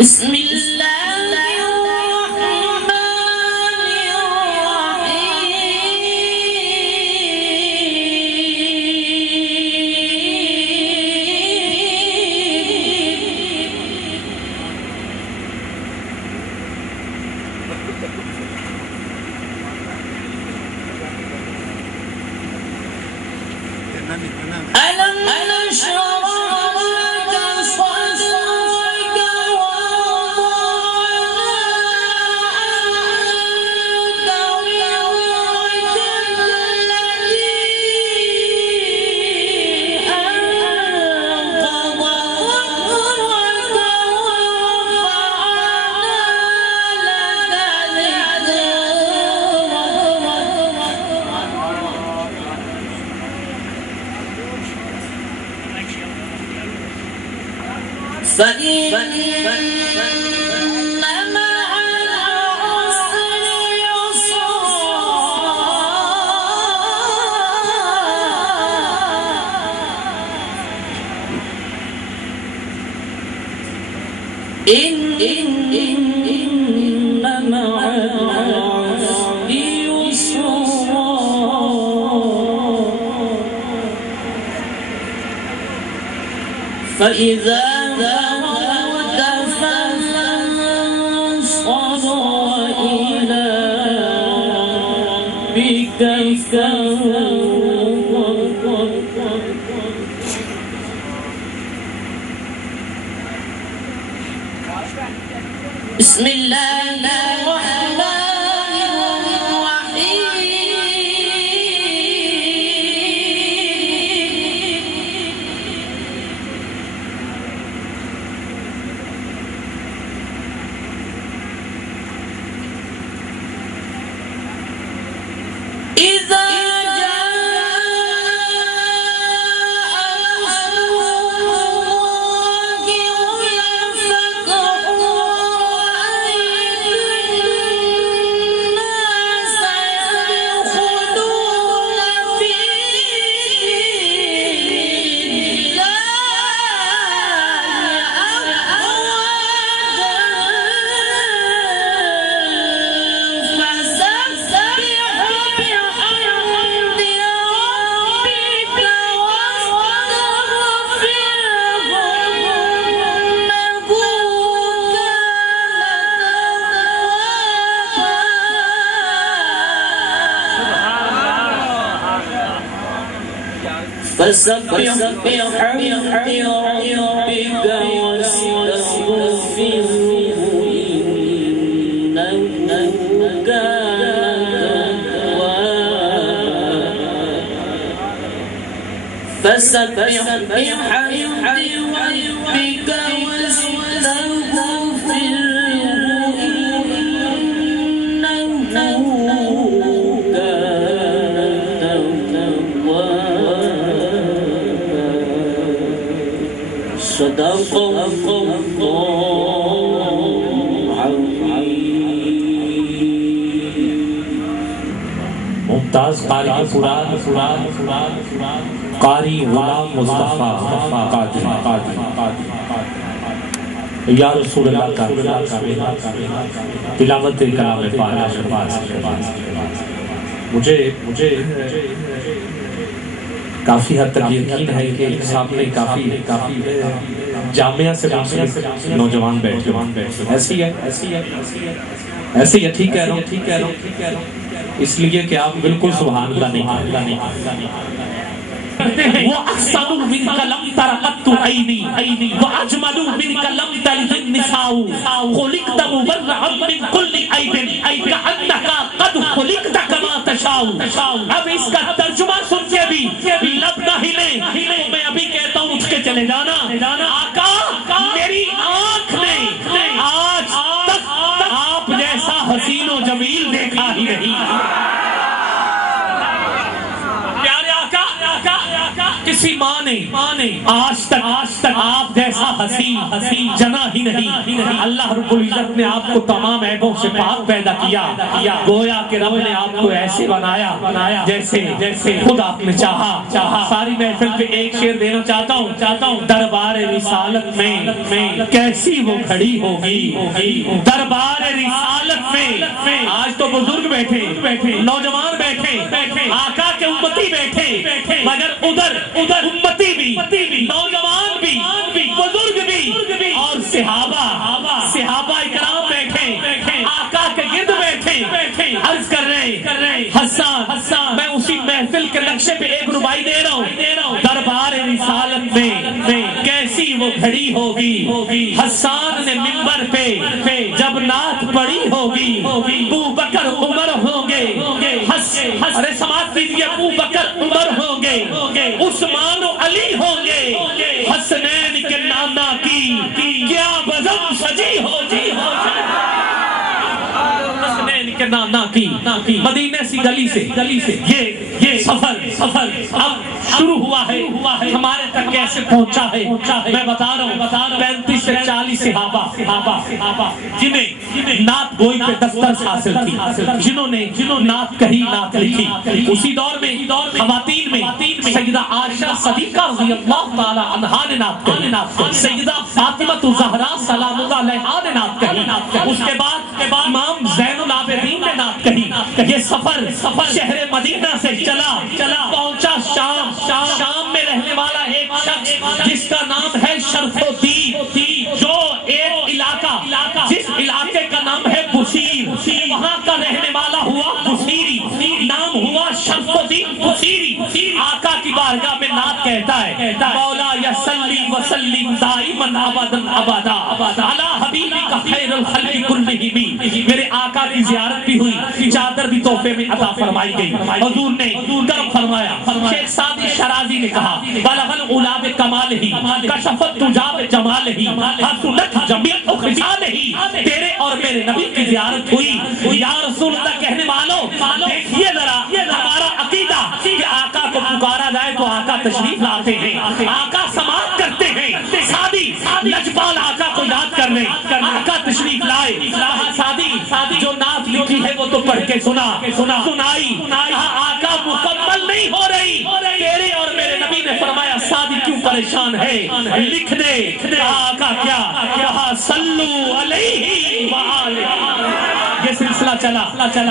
بسم اللہ الرحمن الرحیم ألم نشرح لك صدرك ووضعنا عنك وزرك الذي أنقض ظهرك فإن مع العسر يسرا إن مع العسر يسرا فإذا فرغت فانصب وإلى ربك فارغب بسم الله الرحمن الرحيم إذا فسبح بحمد ربك واستغفره إنه كان توابا فسبح بحمد ربك واستغفره صدق الله ممتاز قاری قاری غلام مصطفیٰ یا رسول اللہ کا تلاوت کلام پاک مجھے کافی حد تک یقین ہے کہ سامنے کافی جامعہ سے نوجوان بیٹھے ایسی ہے ٹھیک کہہ رہا ہوں اس لیے کہ آپ بالکل سبحان اللہ نہیں وَأَحْسَنُ مِنْكَ لَمْ تَرَ قَطُّ عَيْنِي وَأَجْمَلُ مِنْكَ لَمْ تَلِدِ النِّسَاءُ خُلِقْتَ مُبَرَّأً مِنْ كُلِّ عَيْبٍ كَأَنَّكَ قَدْ خُلِقْتَ كَمَا تَشَاءُ اب اس کا ترجمہ سن کے بھی لب نہ ہلے میں ابھی کہتا ہوں اٹھ کے چلے جانا آقا میری آنکھ نے آج تک آپ جیسا حسین و جمیل دیکھا ہی نہیں پیارے آقا کسی ماں نے آج تک آپ جیسا حسین جنا ہی نہیں. اللہ رب العزت نے آپ کو تمام عیبوں سے پاک پیدا کیا. گویا کہ رب نے آپ کو ایسے بنایا جیسے خود آپ نے چاہا. ساری محفل پہ ایک شعر دینا چاہتا ہوں. دربار رسالت میں کیسی وہ کھڑی ہوگی. دربار رسالت میں آج تو بزرگ بیٹھے, نوجوان بیٹھے, آقا کے امتی بیٹھے, مگر ادھر امتی بھی, نوجوان بھی, بزرگ بھی, اور صحابہ اکرام بیٹھے, آقا کے گرد بیٹھے. عرض کر رہے حسان, میں اسی محفل کے نقشے پہ ایک ربائی دے رہا ہوں. دربار رسالت میں کیسی وہ کھڑی ہوگی. حسان نے منبر پہ جب نعت پڑھی ہوگی, ابو بکر عمر ہوں گے. ارے سماعت کیجیے, ابو بکر عمر ہوں گے, عثمان و علی ہوں گے. حسنین کے نانا کی کیا بزم سجی ہوگی. حسنین کے نانا کی مدینے سی گلی سے یہ سفر اب شروع ہوا ہے. ہمارے تک کیسے پہنچا ہے میں بتا رہا ہوں. 35 سے 40 صحابہ جنہیں نعت گوئی پہ دسترس حاصل تھی, جنہوں نے نعت کہی, نعت لکھی. اسی دور میں خواتین میں سیدہ عائشہ صدیقہ رضی اللہ تعالی عنہا نے نعت کہی, سیدہ فاطمہ الزہرا سلام اللہ علیہا نے نعت کہی. اس کے بعد امام زین العابدین نے نعت کہی. یہ سفر شہر مدینہ سے چلا پہنچا شام میں رہنے والا ایک شخص جس کا نام ہے شرف الدین, جو ایک علاقہ جس علاقے کا نام ہے بصیر, وہاں کا رہنے والا ہوا بصیری, نام ہوا شرف الدین بصیری. آقا کی بارگاہ میں نعت کہتا ہے, مولا یصلی وسلم دائما ابدا علی حبیبک خیر الخلق کلہم. میرے آقا کی زیارت بھی ہوئی, چادر بھی تحفے میں عطا فرمائی گئی. حضور نے کرم فرمایا. شیخ سعدی شرازی نے کہا, بلغ العلا بکمالہ کشفت تجا بجمالہ حسنت جمیع خصالہ. تیرے اور میرے نبی کی زیارت ہوئی. یا رسول اللہ کہنے والوں, دیکھیے ذرا ہمارا عقیدہ کہ آقا کو پکارا جائے تو آقا تشریف لاتے ہیں, آقا سماعت کرتے ہیں. سعدی لجپال آقا کو یاد کر لیں, آقا تشریف لائے. سعدی جو نعت لکھی ہے وہ تو پڑھ کے سنائی. آقا مکمل نہیں ہو رہی. تیرے اور میرے نبی نے فرمایا, سعدی کیوں پریشان ہے, لکھ دے. آقا کیا کہا, صلو علیہ وآلہ. یہ سلسلہ چلا.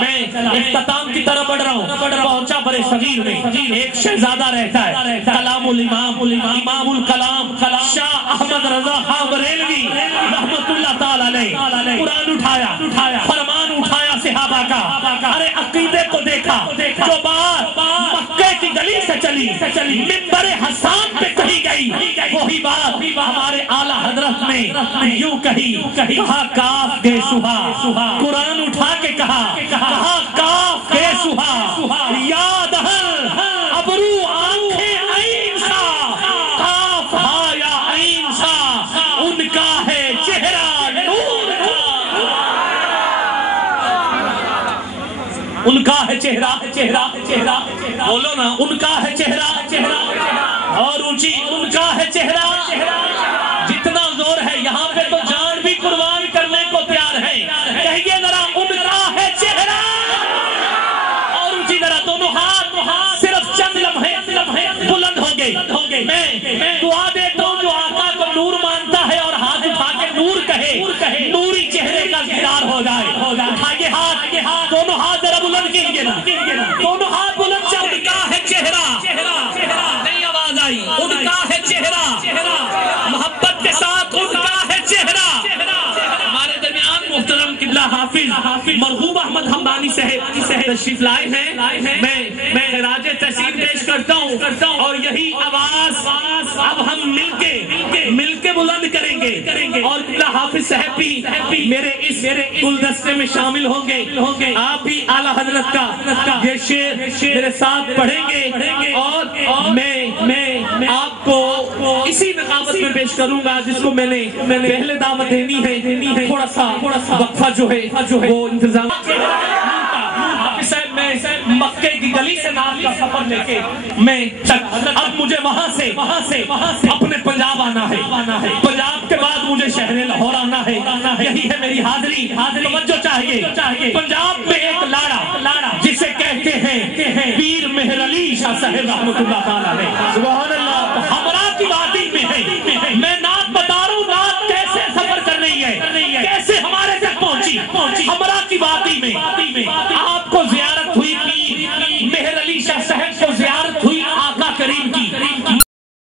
میں اختتام کی طرف بڑھ رہا ہوں. پہنچا برے صغیر میں ایک شہزادہ رہتا ہے, کلام الامام امام الکلام شاہ احمد رضا خان بریلوی رحمت اللہ تعالی علیہ. قرآن اٹھایا, فرمان اٹھایا صحابہ کا. ارے عقیدے کو دیکھا, جو بات مکے کی گلی سے چلی منبر حسان پہ کہی گئی, وہی بات ہمارے اعلیٰ حضرت نے یوں کہی, کہا کاف گے سہا. قرآن اٹھا کے کہا کاف گے سہا. یاد ہر ابرو آنکھیں عین سا, کاف ہا یا عین سا, ان کا ہے چہرہ نور کا. ان کا ہے چہرہ بولو نا, ان کا ہے چہرہ اور اونچی, ان کا ہے چہرہ. جتنا زور ہے یہاں پہ تو جان بھی قربان کرنے کو تیار ہے. کہیے ذرا, ان کا ہے چہرہ اور اونچی ذرا. دونوں ہاتھ صرف چند لمحے بلند ہوں گے. میں دعا دیتا ہوں جو آقا کو نور مانتا ہے اور ہاتھ اٹھا کے نور کہے, نوری چہرے کا دیدار ہو جائے. اٹھائیے ہاتھ, دونوں ہاتھ ذرا بلند کیجیے نا, دونوں ہاتھ بلند. ان کا ہے چہرہ, نہیں آواز آئی, ان کا ہے چہرہ, محبت کے ساتھ ان کا ہے چہرہ. ہمارے درمیان محترم قبلہ حافظ مرحوم احمد حمدانی صاحب تشریف لائے ہیں. میں خراج تحسین پیش کرتا ہوں, اور یہی آواز اب ہم مل کے بلند کریں گے. اور قبلہ حافظ صاحب بھی میرے اس گلدستے میں شامل ہوں گے. آپ بھی اعلیٰ حضرت کا یہ شعر میرے ساتھ پڑھیں گے, اور میں آپ کو اسی نقابت میں پیش کروں گا جس کو میں نے پہلے دعوت دینی ہے. تھوڑا سا وقفہ جو ہے وہ انتظام. صاحب میں مکے کی گلی سے نام کا سفر لے کے میں اب مجھے وہاں سے اپنے پنجاب آنا ہے، پنجاب کے بعد مجھے شہر لاہور آنا ہے، یہی ہے میری حاضری۔ توجہ چاہیے، پنجاب میں ایک لاڑا جسے کہتے ہیں پیر مہر علی شاہ صاحب رحمۃ اللہ تعالیٰ علیہ، سبحان اللہ، ہمراہ کی وادی میں ہے۔ میں نعت بتا رہا ہوں، نعت کیسے سفر کر رہی ہے، کیسے ہمارے تک پہنچی، ہمراہ کی وادی میں۔ آپ کو